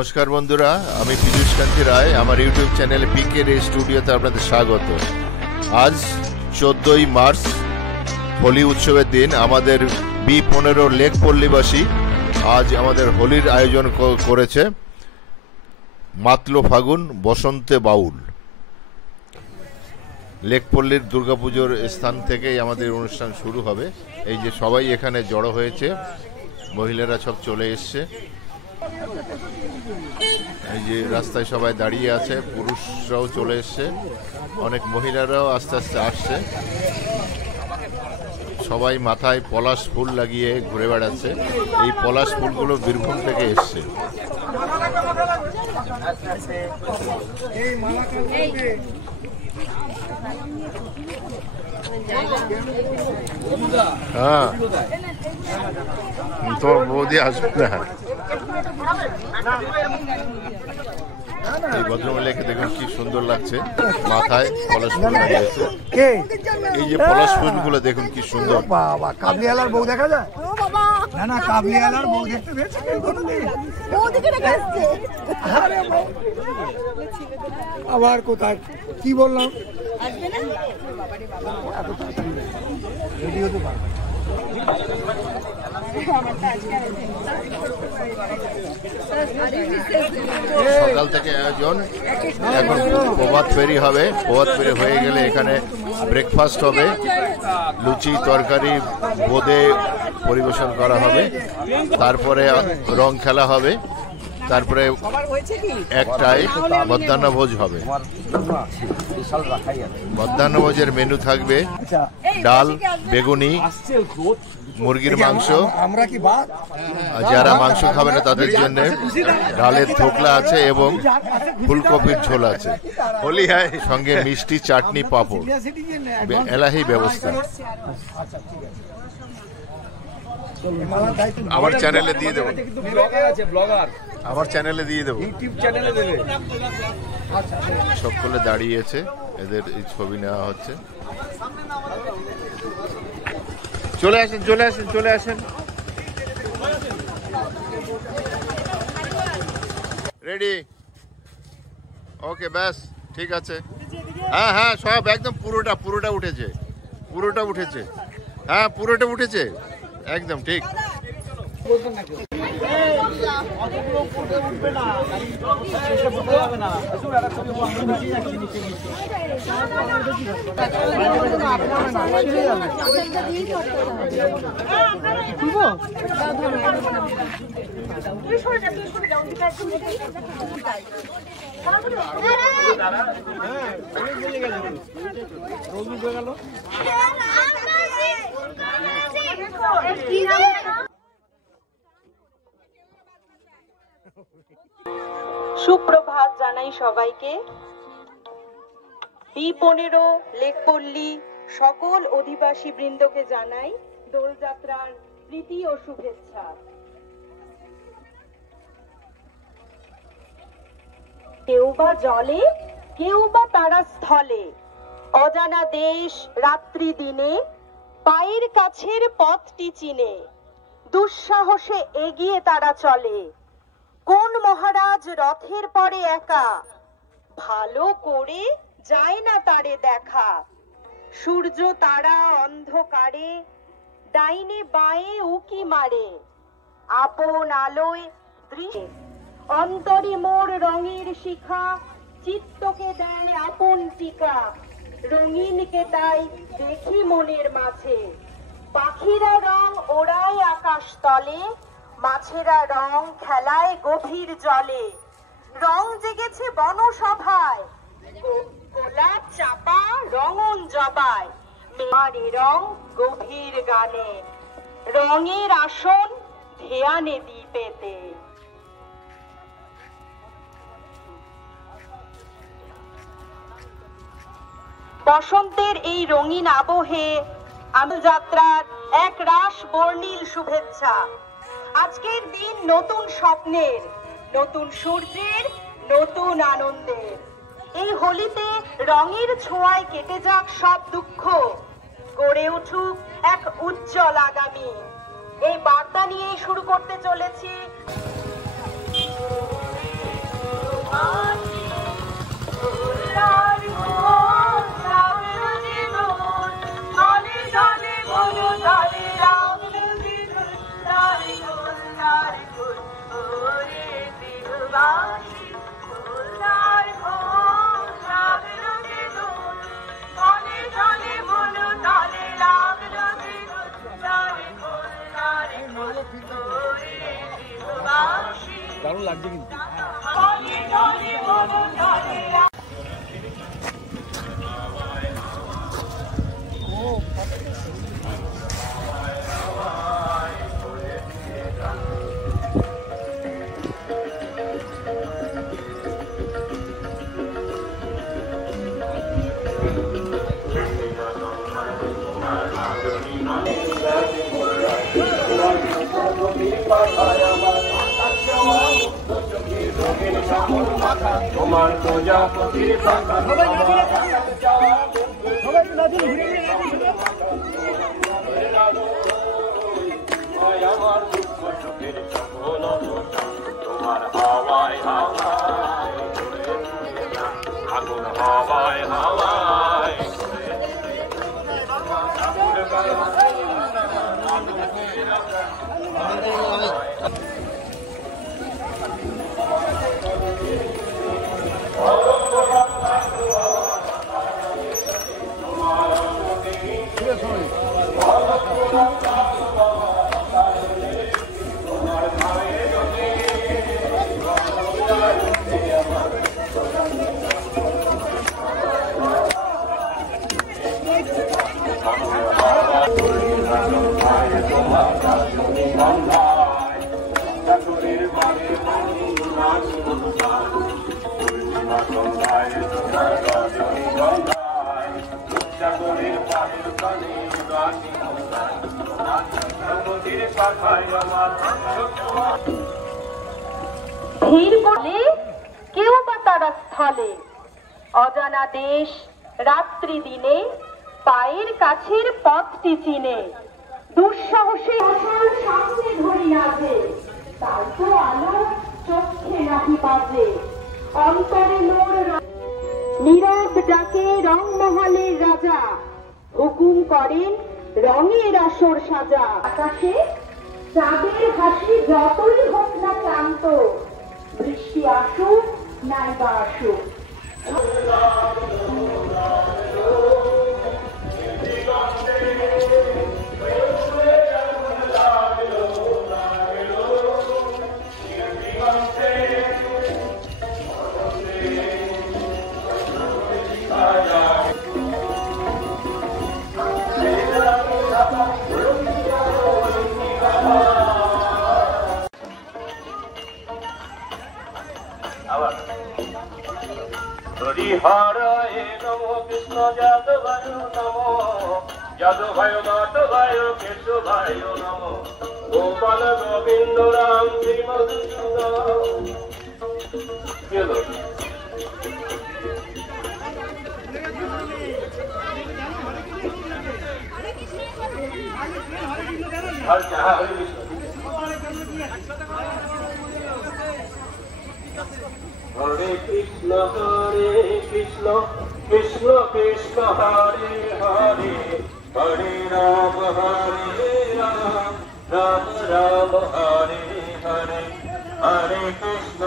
নমস্কার বন্ধুরা, আমি পীযূষ কান্তি রায়। আমার ইউটিউব চ্যানেল পিকে রে স্টুডিওতে আপনাদের স্বাগত। আজ 14ই মার্চ, হোলি উৎসবের দিন। আমাদের B15 লেক পল্লীবাসী আজ আমাদের হোলির আয়োজন করেছে। মাতলো ফাগুন বসন্তে বাউল। লেকপল্লীর দুর্গাপুজোর স্থান থেকেই আমাদের অনুষ্ঠান শুরু হবে। এই যে সবাই এখানে জড়ো হয়েছে, মহিলারা সব চলে এসছে। এই যে রাস্তায় সবাই দাঁড়িয়ে আছে, পুরুষরাও চলে এসছে, অনেক মহিলারাও আস্তে আস্তে আসছে। সবাই মাথায় পলাশ ফুল লাগিয়ে ঘুরে বেড়াচ্ছে। এই পলাশ ফুলগুলো বীরভূম থেকে এসছে। হ্যাঁ, তোমার বৌদি আসবে না। এই ভদ্রমহিলাকে দেখুন কি সুন্দর লাগছে, মাথায় পলাশ ফুল লাগিয়েছে। এই যে পলাশ ফুলগুলো দেখুন কি সুন্দর। বাবা, কাবলিওয়ালার বউ দেখা যায়? না না, কাবলিওয়ালার বউ দেখতে পেয়েছে আবার কোথায় কি বললাম? রেডি হতে পারবে। সকাল থেকে আয়োজন, এখন প্রভাত ফেরি হবে। প্রভাত ফেরি হয়ে গেলে এখানে ব্রেকফাস্ট হবে, লুচি তরকারি বোঁদে পরিবেশন করা হবে। তারপরে রং খেলা হবে, তারপরে একটাই মধ্যাহ্নভোজ হবে। মধ্যাহ্নভোজের মেনু থাকবে ডাল, বেগুনি, মুরগির মাংস। যারা মাংস খাবে না তাদের জন্য ডালের থোকলা আছে এবং ফুলকপির ঝোল আছে। হোলি হয় সঙ্গে মিষ্টি, চাটনি, পাঁপড়, এলাহি ব্যবস্থা। আমার চ্যানেলে দিয়ে দেবো, আমার চ্যানেলে দিয়ে দেবো। সকলে দাঁড়িয়েছে, এদের এই ছবি নেওয়া হচ্ছে। চলে আসেন, চলে আসেন, চলে আসেন। রেডি? ওকে, ব্যাস ঠিক আছে। হ্যাঁ হ্যাঁ, সব একদম পুরোটা উঠেছে, পুরোটা উঠেছে। হ্যাঁ, পুরোটা উঠেছে, একদম ঠিক। সুপ্রভাত জানাই সবাইকে। B15 লেকপল্লী সকল অধিবাসী বৃন্দকে জানাই দোলযাত্রার প্রীতি ও শুভেচ্ছা। কেউ বা জলে, কেউ বা তারা স্থলে, অজানা দেশ রাত্রি দিনে, পায়ের কাছের পথটি চিনে দুঃসাহসে এগিয়ে তারা চলে। কোন মহারাজ রথের পরে একা, ভালো করে যায় না তারে দেখা। সূর্য তারা অন্ধকারে, ডাইনে বাঁয়ে উকি মারে, আপন আলোয় দৃশ্য অন্তরে মোর রঙের শিখা, চিত্তকে দেয় আপন টিকা। রঙিনকে তাই দেখি মনের মাঝে, পাখিরা রং ওড়ায় আকাশ তলে, মাছেরা রং খেলায় গভীর জলে। রং জেগেছে বনসভায়, গোলাপ চাপা রঙন জবায়, মেমারি রং গভীর গানে, রঙের আসন ধ্যানে দ্বীপেতে। বসন্তের এই রঙিন আবহে যাত্রার এক রাস বর্ণিল শুভেচ্ছা। আজকের দিন নতুন স্বপ্নের, নতুন সূর্যের, নতুন আনন্দের। এই হোলিতে রঙের ছোঁয়ায় কেটে যাক সব দুঃখ, গড়ে উঠুক এক উজ্জ্বল আগামী। এই বার্তা নিয়েই শুরু করতে চলেছি দারুণ লাগছে কিন্তু। তোমার প্রজাপতির পাখা আমার দুঃখ চোখের সকল তোমার হাওয়ায় হাওয়ায় আগুন হাওয়ায় হাওয়ায় ধীর বলে কেউ বা তারা স্থলে অজানা দেশ রাত্রি দিনে পায়ের কাছের পথটি চিনে দুঃসাহসে সামনে ধরি নাচে তার তো আলো চোখে নাহি বাজে অন্তরে মোর নীরব ডাকে রংমহলের রাজা হুকুম করেন রঙের আসর সাজা আকাশে চাঁদের হাসি যতই হোক না ক্লান্ত বৃষ্টি আসুক নাইবা আসুক হরিহরায় নমো কৃষ্ণ যাদবায় নমো যাদবায় মাধবায় কেশবায় নমো গোপাল গোবিন্দ রাম শ্রী মধুসূদন হরে কৃষ্ণ কৃষ্ণ কৃষ্ণ হরে হরে হরে রাম রাম রাম হরে হরে হরে কৃষ্ণ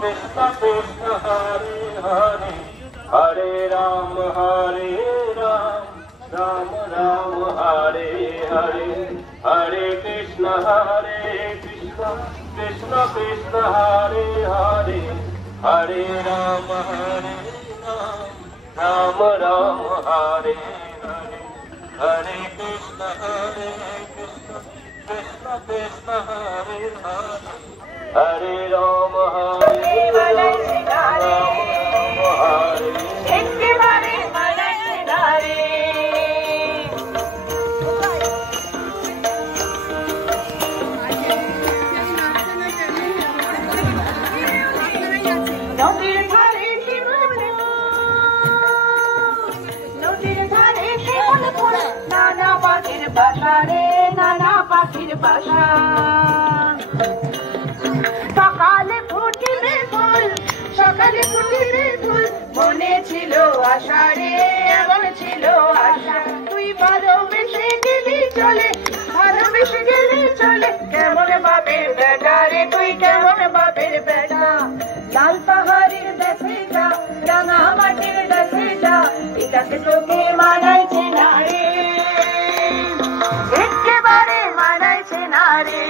কৃষ্ণ কৃষ্ণ হরে হরে হরে রাম রাম রাম হরে হরে হরে কৃষ্ণ কৃষ্ণ কৃষ্ণ কৃষ্ণ হরে হরে হরে রাম রাম রাম হরে হরে হরে কৃষ্ণ কৃষ্ণ কৃষ্ণ কৃষ্ণ হরে হরে হরে রাম রাম রাম হরে নানা পাখির বাসা সকালে ফুটিবে ফুল, সকালে ফুটিবে ফুল, মনে ছিল আশা রে, এমন ছিল আশা। তুই ভালোবেসে গেলি চলে, ভালোবেসে গেলি চলে, কেমন বাপের বেটা রে তুই, কেমন বাপের বেটা। লাল পাহাড়ের দেশে যা, রাঙা মাটির দেশে যা, এটাকে তোকে মানাইছে না রে, একেবারে মানাইছে না রে।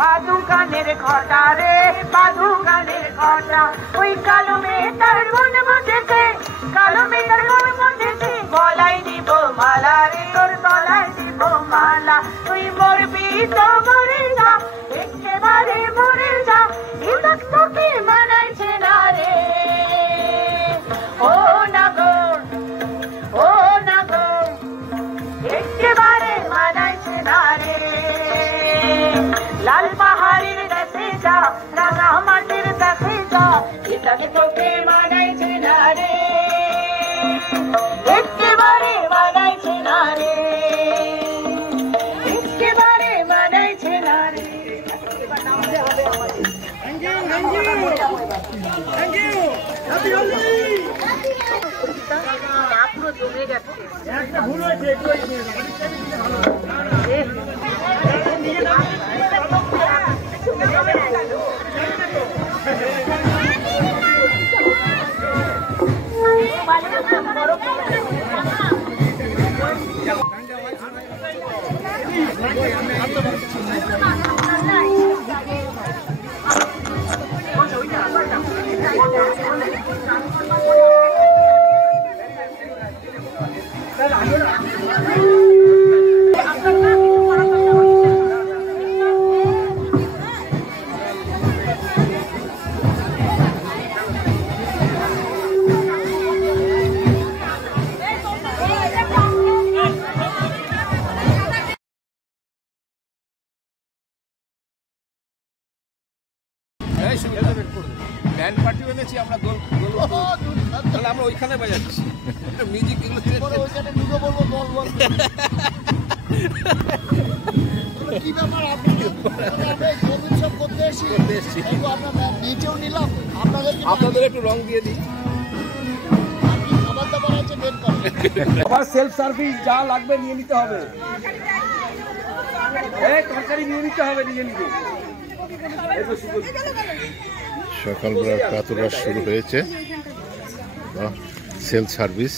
বাদু গানের ঘটা রে, বাদু গানের ঘটা, ওই কালো মেয়েটার মন বুঝেছে, কালো মেয়েটার মন বুঝেছে, গলায় দিব মালা রে, তোর গলায় দিব মালা। তুই মরবি তো মরে যা, একেবারে মরে যা, এটা তোকে মানাইছে না রে। ও না গো, ও না গো, একেবারে মানাইছে না রে। লাল পাহাড়ের দেশে যা, রাঙা মাটির দেশে যা, এটাকে তোকে মানাইছে না রে, একেবারে মানাইছে না রে, একেবারে মানাইছে না রে। পুরো জমে গেছে। ব্যান্ড পার্টি এনেছি আমরা, তাহলে আমরা ওইখানে বাজাচ্ছি মিউজিক। ওইখানে দুটো বলবো, দল বলবো কি ব্যাপার, উৎসব করতে এসেছি, নিচেও নিলাম, আপনাদের একটু রং দিয়ে দিই। খাবার দাবার আছে, বের করে আবার সেলফ সার্ভিস, যা লাগবে নিয়ে নিতে হবে, তরকারি নিয়ে নিতে হবে নিজে নিজে। সকালবেলা প্রাতরাশ শুরু হয়েছে, সেলফ সার্ভিস,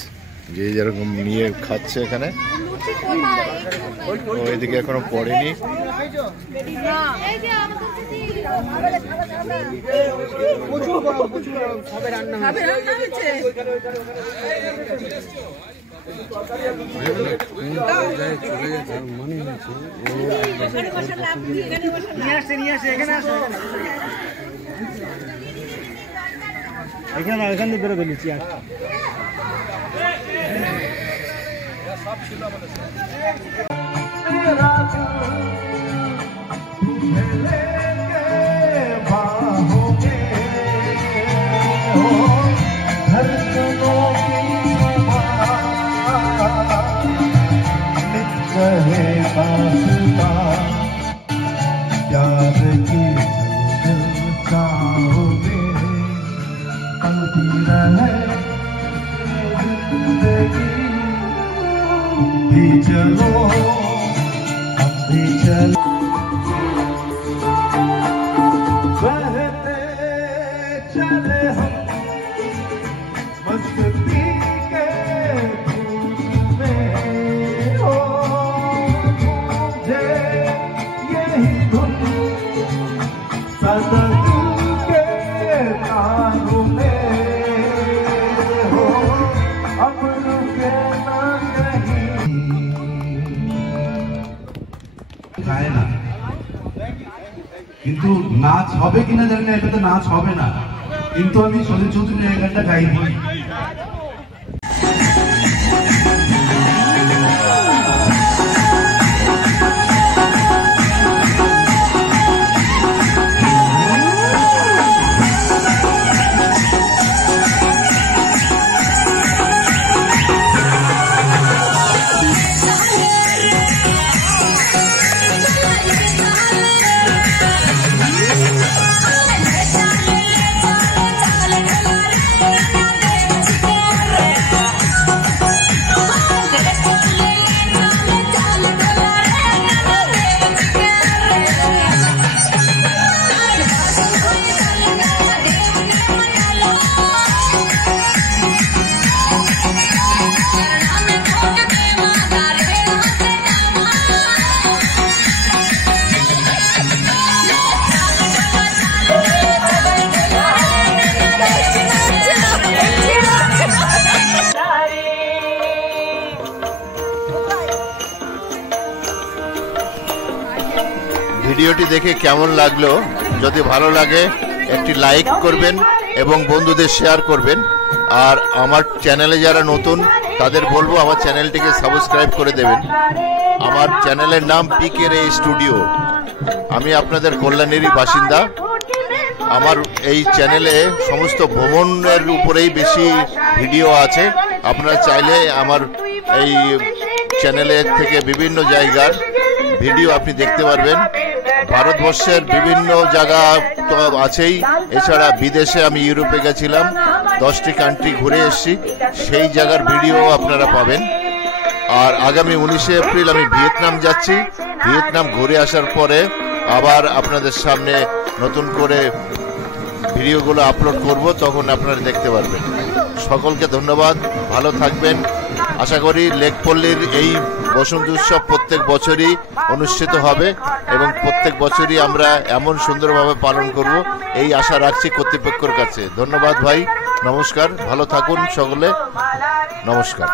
যে যেরকম নিয়ে খাচ্ছে এখানে। এদিকে এখনো পড়েনি। এখান থেকে বেরো ফেলেছি আর चलो अभी चलो बहते चले हम मस्ती के धूप में हो मुझे यही धुन सदा दिल के कानों में हो अब रुके ना যায় না, কিন্তু নাচ হবে কিনা জানি না, এটা তো নাচ হবে না, কিন্তু আমি সলিল চৌধুরীর এই গানটা গাইবো। ভিডিওটি দেখে কেমন লাগলো? যদি ভালো লাগে একটি লাইক করবেন এবং বন্ধুদের শেয়ার করবেন। আর আমার চ্যানেলে যারা নতুন তাদের বলবো আমার চ্যানেলটিকে সাবস্ক্রাইব করে দেবেন। আমার চ্যানেলের নাম পিকে রে স্টুডিও। আমি আপনাদের কল্যাণেরই বাসিন্দা। আমার এই চ্যানেলে সমস্ত ভ্রমণের উপরেই বেশি ভিডিও আছে। আপনারা চাইলে আমার এই চ্যানেলে থেকে বিভিন্ন জায়গার ভিডিও আপনি দেখতে পারবেন। ভারতবর্ষের বিভিন্ন জায়গা তো আছেই, এছাড়া বিদেশে আমি ইউরোপে গেছিলাম, 10টি কান্ট্রি ঘুরে এসেছি, সেই জায়গার ভিডিও আপনারা পাবেন। আর আগামী 19শে এপ্রিল আমি ভিয়েতনাম যাচ্ছি। ভিয়েতনাম ঘুরে আসার পরে আবার আপনাদের সামনে নতুন করে ভিডিওগুলো আপলোড করব, তখন আপনারা দেখতে পারবেন। সকলকে ধন্যবাদ, ভালো থাকবেন। আশা করি লেকপল্লীর এই বসন্ত উৎসব প্রত্যেক বছরই অনুষ্ঠিত হবে এবং প্রত্যেক বছরই আমরা এমন সুন্দরভাবে পালন করব, এই আশা রাখছি কর্তৃপক্ষের কাছে। ধন্যবাদ ভাই, নমস্কার, ভালো থাকুন সকলে, নমস্কার।